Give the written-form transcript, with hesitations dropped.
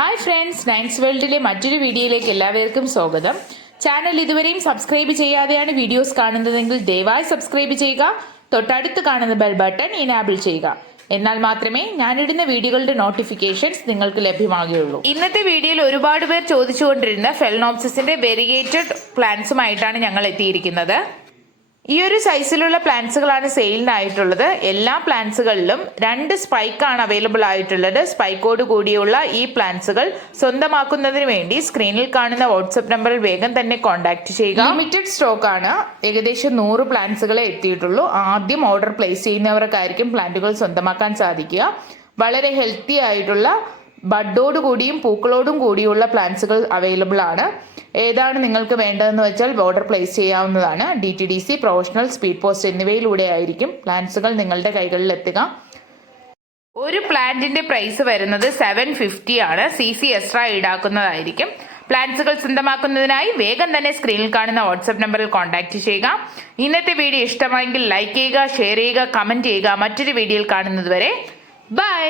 Hi friends, Nayans വേൾഡിലെ മറ്റൊരു വീഡിയോയിലേക്ക് എല്ലാവർക്കും സ്വാഗതം. ചാനൽ ഇതുവരെയും സബ്സ്ക്രൈബ് ചെയ്യാതെയാണ് വീഡിയോസ് കാണുന്നതെങ്കിൽ ദയവായി സബ്സ്ക്രൈബ് ചെയ്യുക. തൊട്ടടുത്ത് കാണുന്ന ബെൽ ബട്ടൺ ഇനാബിൾ ചെയ്യുക. എന്നാൽ മാത്രമേ ഞാനിടുന്ന വീഡിയോകളുടെ നോട്ടിഫിക്കേഷൻസ് നിങ്ങൾക്ക് ലഭ്യമാകുകയുള്ളൂ. ഇന്നത്തെ വീഡിയോയിൽ ഒരുപാട് പേർ ചോദിച്ചുകൊണ്ടിരുന്ന ഫെലനോപ്സിസിന്റെ വെരിഗേറ്റഡ് പ്ലാന്റ്സുമായിട്ടാണ് ഞങ്ങൾ എത്തിയിരിക്കുന്നത്. ഈ ഒരു സൈസിലുള്ള പ്ലാന്റ്സുകളാണ് സെയിലിനായിട്ടുള്ളത്. എല്ലാ പ്ലാന്റ്സുകളിലും 2 സ്പൈക്കാണ് അവൈലബിൾ ആയിട്ടുള്ളത്. സ്പൈക്കോട് കൂടിയുള്ള ഈ പ്ലാന്റ്സുകൾ സ്വന്തമാക്കുന്നതിന് വേണ്ടി സ്ക്രീനിൽ കാണുന്ന വാട്സ്ആപ്പ് നമ്പറിൽ വേഗം തന്നെ കോൺടാക്ട് ചെയ്യുക. ലിമിറ്റഡ് സ്റ്റോക്ക് ആണ്. ഏകദേശം 100 പ്ലാന്റ്സുകളെ എത്തിയിട്ടുള്ളൂ. ആദ്യം ഓർഡർ പ്ലേസ് ചെയ്യുന്നവർക്കായിരിക്കും പ്ലാന്റുകൾ സ്വന്തമാക്കാൻ സാധിക്കുക. വളരെ ഹെൽത്തി ആയിട്ടുള്ള ബഡോട് കൂടിയും പൂക്കളോടും കൂടിയുള്ള പ്ലാന്റ്സുകൾ അവൈലബിൾ ആണ്. ഏതാണ് നിങ്ങൾക്ക് വേണ്ടതെന്ന് വെച്ചാൽ ഓർഡർ പ്ലേസ് ചെയ്യാവുന്നതാണ്. DTDC, പ്രൊഫഷണൽ, സ്പീഡ് പോസ്റ്റ് എന്നിവയിലൂടെ ആയിരിക്കും പ്ലാന്റ്സുകൾ നിങ്ങളുടെ കൈകളിൽ എത്തുക. ഒരു പ്ലാന്റിന്റെ പ്രൈസ് വരുന്നത് 750 ആണ്. CC extra ഈടാക്കുന്നതായിരിക്കും. പ്ലാന്റ്സുകൾ സ്വന്തമാക്കുന്നതിനായി വേഗം തന്നെ സ്ക്രീനിൽ കാണുന്ന വാട്സ്ആപ്പ് നമ്പറിൽ കോൺടാക്ട് ചെയ്യുക. ഇന്നത്തെ വീഡിയോ ഇഷ്ടമായെങ്കിൽ ലൈക്ക് ചെയ്യുക, ഷെയർ ചെയ്യുക, കമന്റ് ചെയ്യുക. മറ്റൊരു വീഡിയോയിൽ കാണുന്നത് വരെ ബൈ.